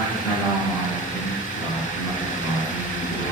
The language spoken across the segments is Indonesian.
Assalamualaikum warahmatullahi wabarakatuh.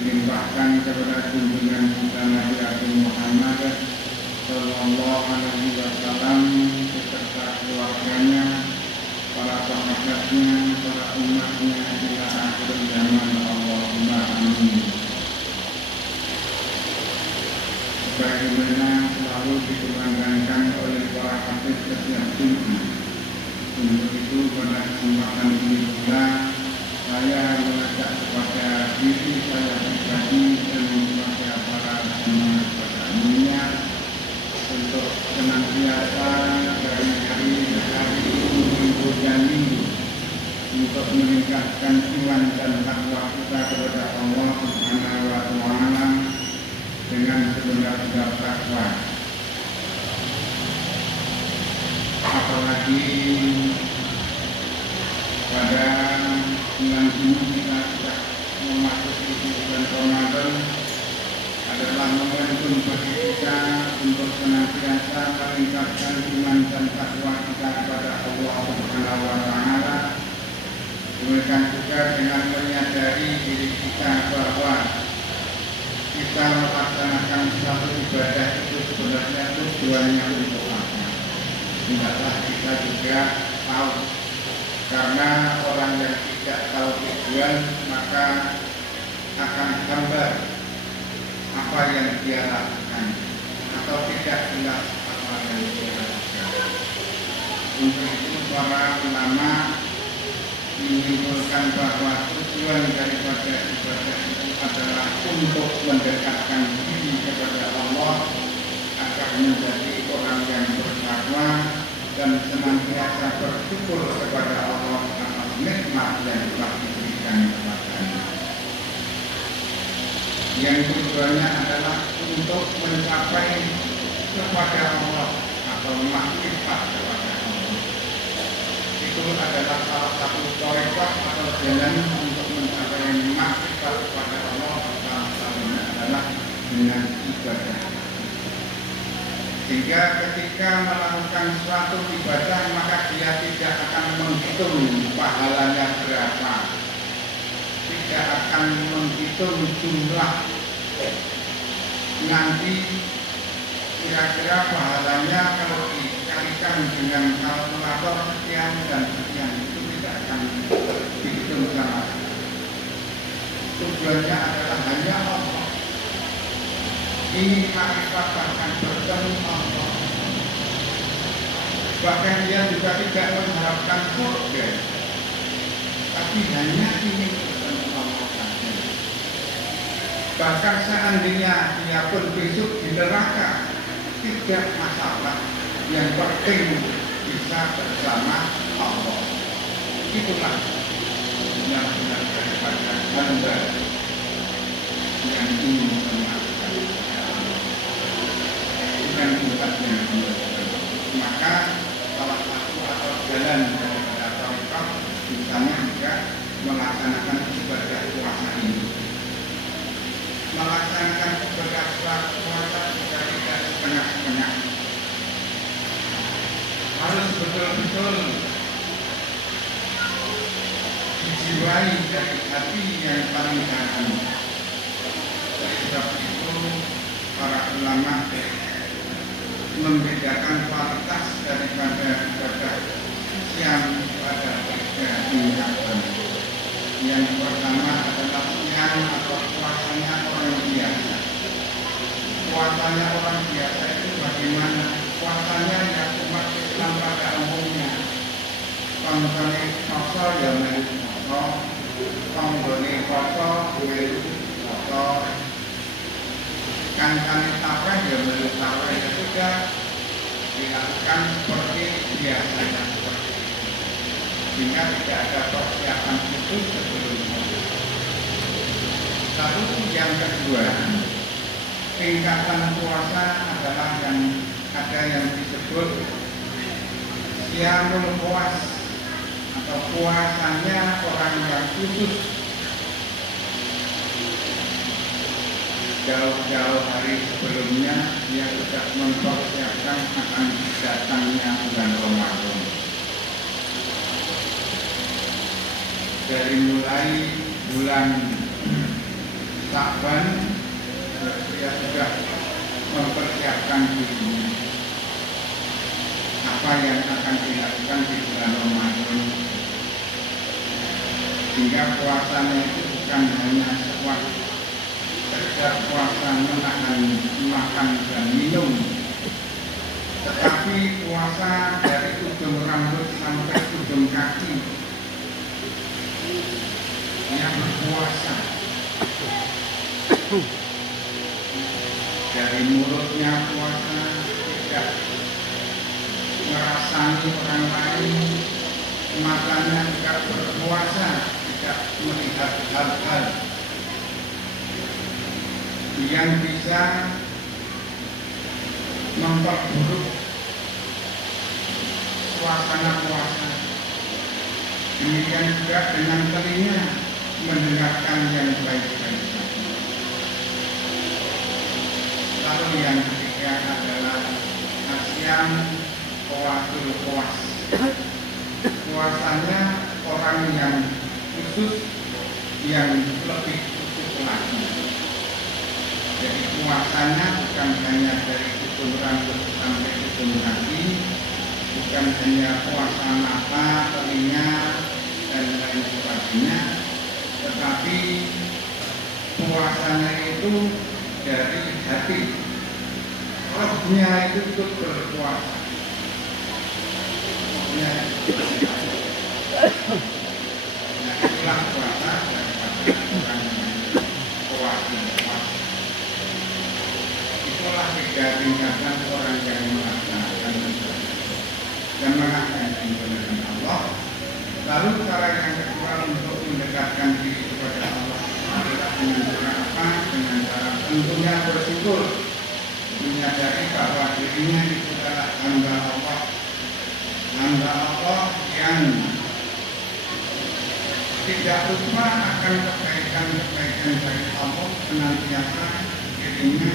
Limpahkan kepada junjungan kita Nabi Muhammad Sallallahu Alaihi Wasallam beserta keluarganya, para sahabatnya, para umatnya hingga akhir zaman. Allahumma amin. Sebagaimana selalu dikumandangkan oleh para hadis setiap Jumat. Untuk itu pada kesempatan ini pula saya mengajak kepada diri saya pribadi dan kepada para jemaah pada umumnya untuk senantiasa dari hari ke hari, minggu dan minggu untuk meningkatkan iman dan takwa kita kepada Allah Subhanahu wa Ta'ala dengan sebenar-benar takwa. Apalagi pada bulan ini kita sudah memasuki bulan Ramadan, adalah momentum bagi kita untuk senantiasa meningkatkan iman dan takwa kita kepada Allah Subhanahu wa Ta'ala. Demikian juga dengan menyadari diri kita bahwa kita melaksanakan satu ibadah itu sebenarnya tujuannya untuk apa. Hendaklah kita juga tahu, karena orang yang tidak tahu tujuan maka akan hambar apa yang dia lakukan atau tidak jelas apa yang dia lakukan. Untuk itu para ulama menyimpulkan bahwa tujuan daripada ibadah itu adalah untuk mendekatkan diri kepada Allah agar menjadi orang yang bertakwa dan senantiasa bersyukur kepada Allah atas nikmat yang telah diberikan kepadanya. Yang tujuannya adalah untuk mencapai kepada Allah atau makrifat kepada Allah. Itu adalah salah satu thariqah atau jalan untuk mencapai makrifat kepada Allah. Salah satunya adalah dengan ibadah. Sehingga ketika melakukan suatu ibadah maka dia tidak akan menghitung pahalanya berapa, tidak akan menghitung jumlah nanti kira-kira pahalanya kalau dikalikan dengan kalkulator sekian dan sekian, itu tidak akan dihitung sama sekali. Tujuannya adalah hanya Allah. Ini makrifat bahkan bertemu Allah. Bahkan dia juga tidak mengharapkan surga, tapi hanya ingin bertemu Allah saja. Bahkan seandainya dia pun besok di neraka, tidak masalah. Yang penting bisa bersama Allah. Itulah benar-benar daripada hamba yang ingin melakukan bukan tempatnya. Maka salah satu atau jalan daripada thariqah misalnya juga melaksanakan ibadah puasa ini. Melaksanakan ibadah puasa juga tidak setengah-setengah. Harus betul-betul dijiwai dari hati yang paling dalam. Sebab itu para ulama membedakan kualitas daripada ibadah siam pada tiga tingkatan. Yang pertama adalah siam atau puasanya orang biasa. Puasanya orang biasa itu bagaimana? Puasanya yang umat Islam pada umumnya. Konggone poso ya melu poso, konggone poso melu poso, kancane tapeh ya melu tapeh. Ya sudah dilakukan seperti biasanya seperti itu, sehingga tidak ada persiapan khusus sebelumnya. Lalu yang kedua, tingkatan puasa adalah yang ada yang disebut siamul puas atau puasanya orang yang khusus. Jauh-jauh hari sebelumnya dia sudah mempersiapkan akan datangnya bulan Ramadan. Dari mulai bulan Sya'ban dia sudah mempersiapkan dirinya apa yang akan dilakukan di bulan Ramadan, sehingga puasanya itu bukan hanya sekedar puasa menahan makan dan minum, tetapi puasa dari ujung rambut sampai ujung kaki. Dia berpuasa dari mulutnya, puasa tidak merasani orang lain, matanya tidak berpuasa, tidak melihat hal-hal yang bisa memperburuk suasana puasa. Demikian juga dengan telinga, mendengarkan yang baik-baik. Lalu yang ketiga adalah asyam qawatul qawas. Puasanya orang yang khusus, yang lebih khusus lagi. Jadi puasanya bukan hanya dari ujung rambut sampai ujung kaki, bukan hanya puasa mata, telinga, dan lain sebagainya, tetapi puasanya itu dari hati, rohnya itu ikut berpuasa. Nah, itulah puasa daripada orang yang puasa. Itulah tiga tingkatan orang yang melaksanakan dan mengakui kebenaran Allah. Lalu cara yang kedua untuk mendekatkan diri kepada Allah adalah dengan cara apa? Dengan cara tentunya bersyukur, menyadari bahwa dirinya itu adalah hamba Allah yang tidak lupa akan kebaikan-kebaikan dari Allah, senantiasa dirinya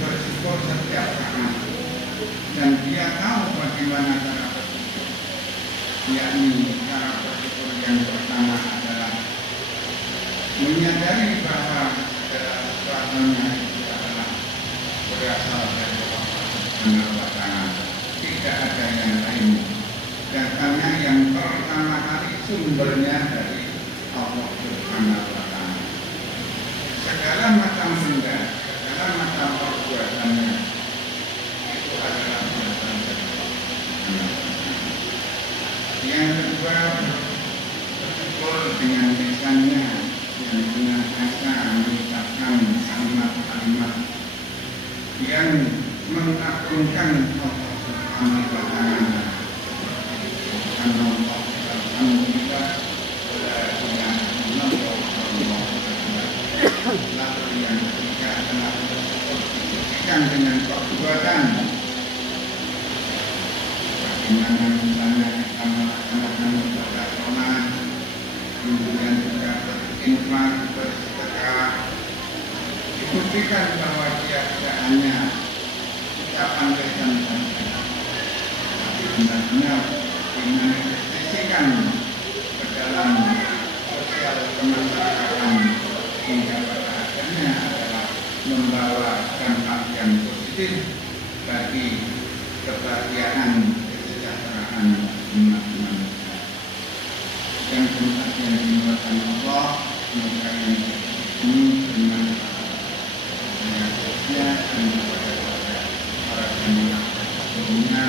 bersyukur setiap saat, dan dia tahu bagaimana cara bersyukur. Yakni cara bersyukur yang pertama adalah menyadari bahwa segala sesuatunya itu adalah berasal dari Allah Subhanahu wa Ta'ala, tidak ada yang lain. Datangnya yang pertama kali sumbernya dari Allah Subhanahu wa Ta'ala. Segala macam benda, segala macam perbuatannya itu adalah berasal dari Allah. Yang kedua, bersyukur dengan lisannya, yang dengan asa mengucapkan kalimat-kalimat yang mengagungkan Allah Subhanahu wa Ta'ala. Lalu yang ketiga adalah bersyukur dengan perbuatan. Bagaimana misalnya kita melaksanakan ibadah sholat, kemudian juga berinfak, bersedekah, dibuktikan bahwa dia tidak hanya ucapan lisan saja, tapi benar-benar dimanifestasikan ke dalam sosial kemasyarakatan, hingga pada akhirnya adalah membawa dampak yang positif bagi kebahagiaan, kesejahteraan umat manusia. Dan kemudian dimuliakan Allah, semoga yang ini bermanfaat khususnya dan kepada para jemaah sebelumnya.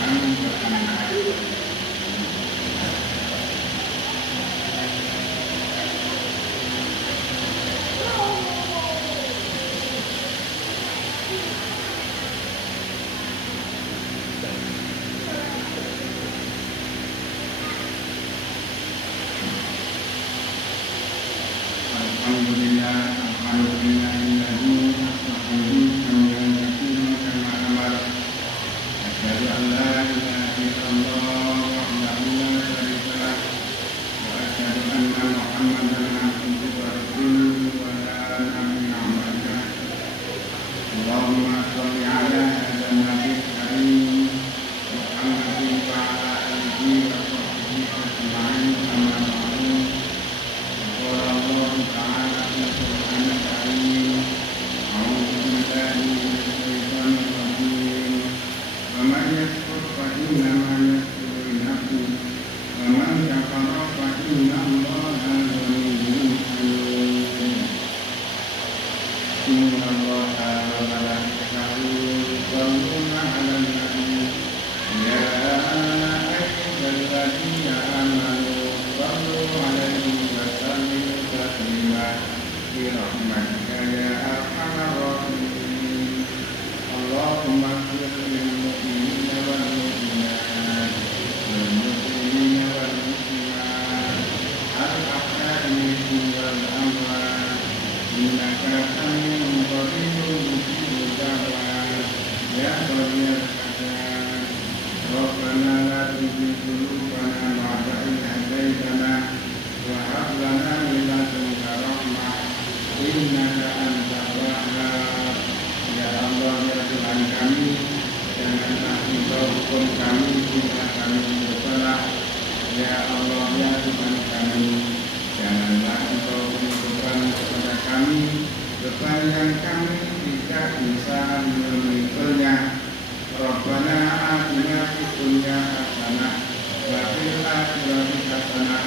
Amin. innallaha wa malaikatahu yusholluna 'alan nabi ya ayyuhalladzina amanu shallu 'alaihi wa sallimu taslima bi rahmatika ya arhamar rahimin. Allahumma ighfir lil mu'minina wal mu'minat wal muslimina wal muslimat al ahya'i minhum wal amwat innaka sami'un qaribun mujibud da'wat ya qayyum al-hajat. Rabbana la tuzigh qulubana ba'da idh hadaytana wa hab lana min ladunka rahmah innaka antal wahhab. Ya Allah, ya Tuhan kami, janganlah Engkau hukum kami hingga kami bersalah. Ya Allah, ya Tuhan kami, janganlah Engkau menentukan kepada kami sepanjang kami tidak bisa memikulnya. Rabbana atina fid dunya hasanah wa fil akhirati hasanah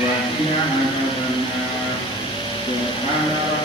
wa qina adzabannar. Subhana